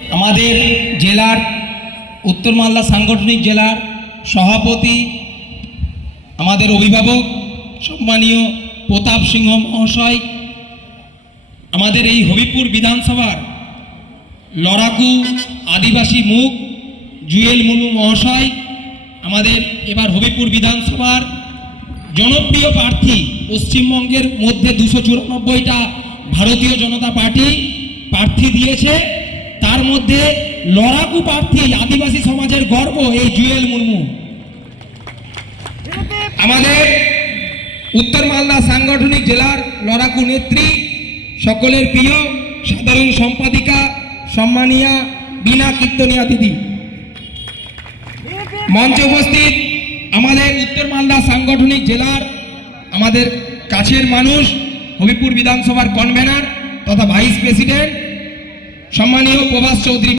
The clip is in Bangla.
আমাদের জেলার উত্তর মালদা সাংগঠনিক জেলার সভাপতি আমাদের অভিভাবক সম্মানীয় প্রতাপ সিংহ মহাশয়, আমাদের এই হবিপুর বিধানসভার লড়াকু আদিবাসী মুখ জুয়েল মুর্মু মহাশয়, আমাদের এবার হবিপুর বিধানসভার জনপ্রিয় প্রার্থী, পশ্চিমবঙ্গের মধ্যে 294টা ভারতীয় জনতা পার্টি প্রার্থী দিয়েছে, তার মধ্যে লড়াকু প্রার্থী আদিবাসী সমাজের গর্ব এই জুয়েল মুর্মু। আমাদের উত্তর মালদা সাংগঠনিক জেলার লড়াকু নেত্রী, সকলের প্রিয় সাধারণ সম্পাদিকা সম্মানীয়া বিনা কীর্তনিয়া দিদি। মঞ্চে উপস্থিত আমাদের উত্তর মালদা সাংগঠনিক জেলার আমাদের কাছের মানুষ, হবিপুর বিধানসভার কনভেনার তথা ভাইস প্রেসিডেন্ট সম্মানীয় প্রভাস চৌধুরী।